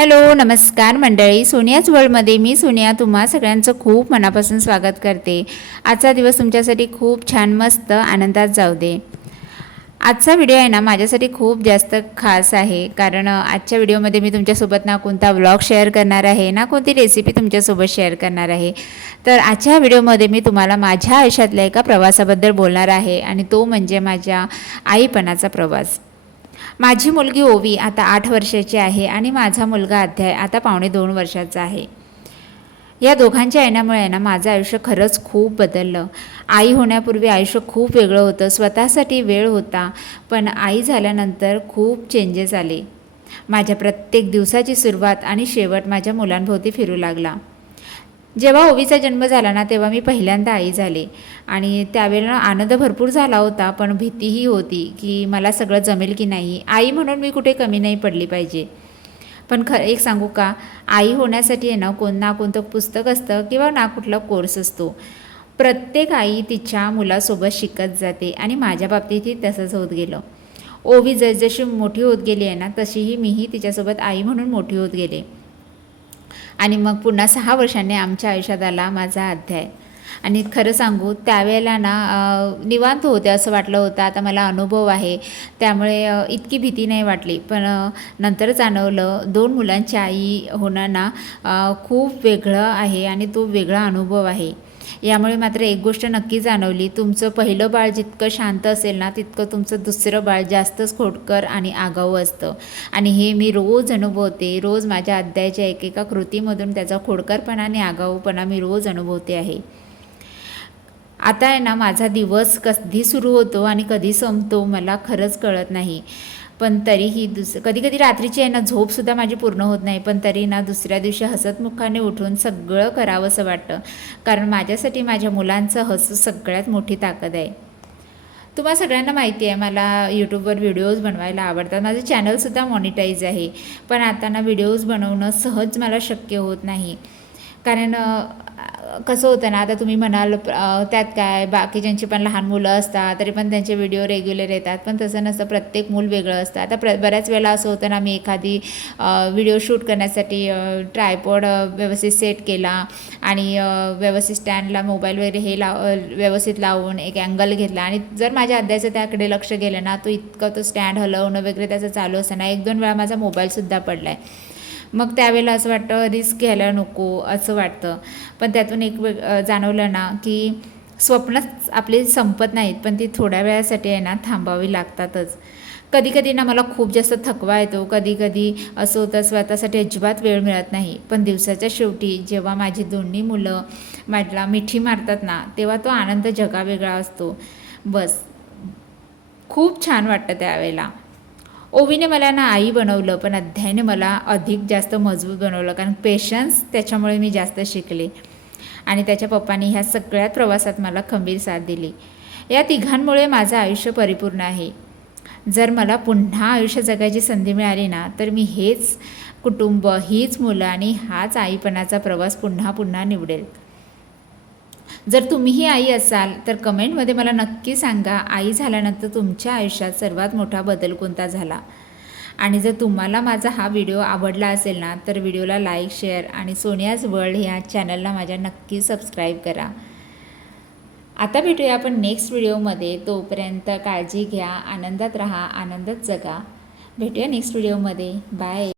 Hello नमस्कार मंडळी, सोनियाज वर्ल्डमध्ये मी सोनिया तुम्हा सगळ्यांचं खूप मनापासून स्वागत करते। आजचा दिवस तुमच्यासाठी खूप छान मस्त आनंदात जाऊ दे। आजचा व्हिडिओ आहे ना माझ्यासाठी खूप जास्त खास आहे, कारण आजच्या व्हिडिओमध्ये मी तुमच्यासोबत ना कोणता व्लॉग शेअर करणार आहे ना कोणती रेसिपी तुमच्यासोबत शेअर करणार आहे। तर आजच्या व्हिडिओमध्ये मी तुम्हाला माझ्या आयुष्यातल्या एका प्रवासाबद्दल बोलणार आहे, आणि तो म्हणजे माझ्या आईपणाचा प्रवास। माझी मुलगी ओवी आता 8 वर्षाची आहे आणि माझा मुलगा अध्याय आता पावणे 2 वर्षाचा आहे। या दोघांच्या येण्यामुळे ना माझं आयुष्य खरंच खूप बदललं। आई होण्यापूर्वी आयुष्य खूप वेगळं होतं, स्वतःसाठी वेळ होता, पण आई झाल्यानंतर खूप चेंजेस आले। माझ्या प्रत्येक दिवसाची सुरुवात आणि शेवट माझ्या मुलांभोवती फिरू लागला। जेव्हा ओवीचा जन्म झाला ना तेव्हा मी पहिल्यांदा आई झाले, आणि त्यावेळेला आनंद भरपूर झाला होता, पण भीतीही होती की मला सगळं जमेल की नाही, आई म्हणून मी कुठे कमी नाही पडली पाहिजे। पण एक सांगू का, आई होण्यासाठी आहे ना ना कोणतं पुस्तक असतं किंवा ना कुठला कोर्स असतो। प्रत्येक आई तिच्या मुलासोबत शिकत जाते, आणि माझ्या बाबतीतही तसंच होत गेलं। ओवी जसजशी मोठी होत गेली आहे ना तशीही मीही तिच्यासोबत आई म्हणून मोठी होत गेले। आणि मग पुन्हा 6 वर्षांनी आमच्या आयुष्यात आला माझा अध्याय। आणि खरं सांगू त्यावेळेला ना निवांत होते असं वाटलं होतं, आता मला अनुभव आहे त्यामुळे इतकी भीती नाही वाटली। पण नंतर जाणवलं 2 मुलांची आई होणं ना खूप वेगळं आहे, आणि तो वेगळा अनुभव आहे। यामुळे मात्र एक गोष्ट नक्की जाणवली, तुमचं पहिलं बाळ जितकं शांत असेल ना तितकं तुमचं दुसरं बाळ जास्तच खोडकर आणि आगाऊ असतं। आणि हे मी रोज अनुभवते, रोज माझ्या अध्यायाच्या एकेका कृतीमधून त्याचा खोडकरपणा आणि आगाऊपणा मी रोज अनुभवते आहे। आता आहे ना माझा दिवस कधी सुरू होतो आणि कधी संपतो मला खरंच कळत नाही। पण तरीही कधी कधी रात्रीची आहे ना झोपसुद्धा माझी पूर्ण होत नाही, पण तरी ना दुसऱ्या दिवशी हसतमुखाने उठून सगळं करावंसं वाटतं, कारण माझ्यासाठी माझ्या मुलांचं हसू सगळ्यात मोठी ताकद आहे। तुम्हा सगळ्यांना माहिती आहे मला यूट्यूबवर व्हिडिओज बनवायला आवडतात, माझं चॅनलसुद्धा मॉनिटाईज आहे। पण आता ना व्हिडिओज बनवणं सहज मला शक्य होत नाही, कारण कसं होतं ना, आता तुम्ही म्हणाल त्यात काय, बाकीच्यांची पण लहान मुलं असतात तरी पण त्यांचे व्हिडिओ रेग्युलर येतात, पण तसं नसतं, प्रत्येक मूल वेगळं असतं। आता बऱ्याच वेळेला असं होतं ना, मी एखादी व्हिडिओ शूट करण्यासाठी ट्रायपॉड व्यवस्थित सेट केला, आणि व्यवस्थित स्टँडला मोबाईल वगैरे हे व्यवस्थित लावून एक अँगल घेतला, आणि जर माझ्या अध्यायाचं त्याकडे लक्ष गेलं ना तो इतकं तो स्टँड हलवणं वगैरे त्याचं चालू असताना 1-2 वेळा माझा मोबाईलसुद्धा पडला आहे। मग त्यावेळेला असं वाटतं रिस्क घ्यायला नको असं वाटतं। पण त्यातून एक जाणवलं ना की स्वप्नच आपली संपत नाहीत, पण ती थोड्या वेळासाठी आहे ना थांबावी लागतातच। कधी कधी ना मला खूप जास्त थकवा येतो, कधी कधी असं होतं स्वतःसाठी अजिबात वेळ मिळत नाही। पण दिवसाच्या शेवटी जेव्हा माझी दोन्ही मुलं मला मिठी मारतात ना तेव्हा तो आनंद जगावेगळा असतो। बस खूप छान वाटतं त्यावेळेला। ओवीने मला ना आई बनवलं, पण अध्यायाने मला अधिक जास्त मजबूत बनवलं, कारण पेशन्स त्याच्यामुळे मी जास्त शिकले, आणि त्याच्या पप्पांनी ह्या सगळ्यात प्रवासात मला खंबीर साथ दिली। या तिघांमुळे माझं आयुष्य परिपूर्ण आहे। जर मला पुन्हा आयुष्य जगायची संधी मिळाली ना तर मी हेच कुटुंब, हीच मुलं आणि हाच आईपणाचा प्रवास पुन्हा पुन्हा निवडेल। जर तुम्हीही आई असाल तर कमेंटमध्ये मला नक्की सांगा, आई झाल्यानंतर तुमच्या आयुष्यात सर्वात मोठा बदल कोणता झाला। आणि जर तुम्हाला माझा हा व्हिडिओ आवडला असेल ना तर व्हिडिओला लाईक, शेअर आणि सोनियाज वर्ल्ड ह्या चॅनलला माझ्या नक्की सबस्क्राईब करा। आता भेटूया आपण नेक्स्ट व्हिडिओमध्ये, तोपर्यंत काळजी घ्या, आनंदात राहा, आनंदात जगा। भेटूया नेक्स्ट व्हिडिओमध्ये, बाय।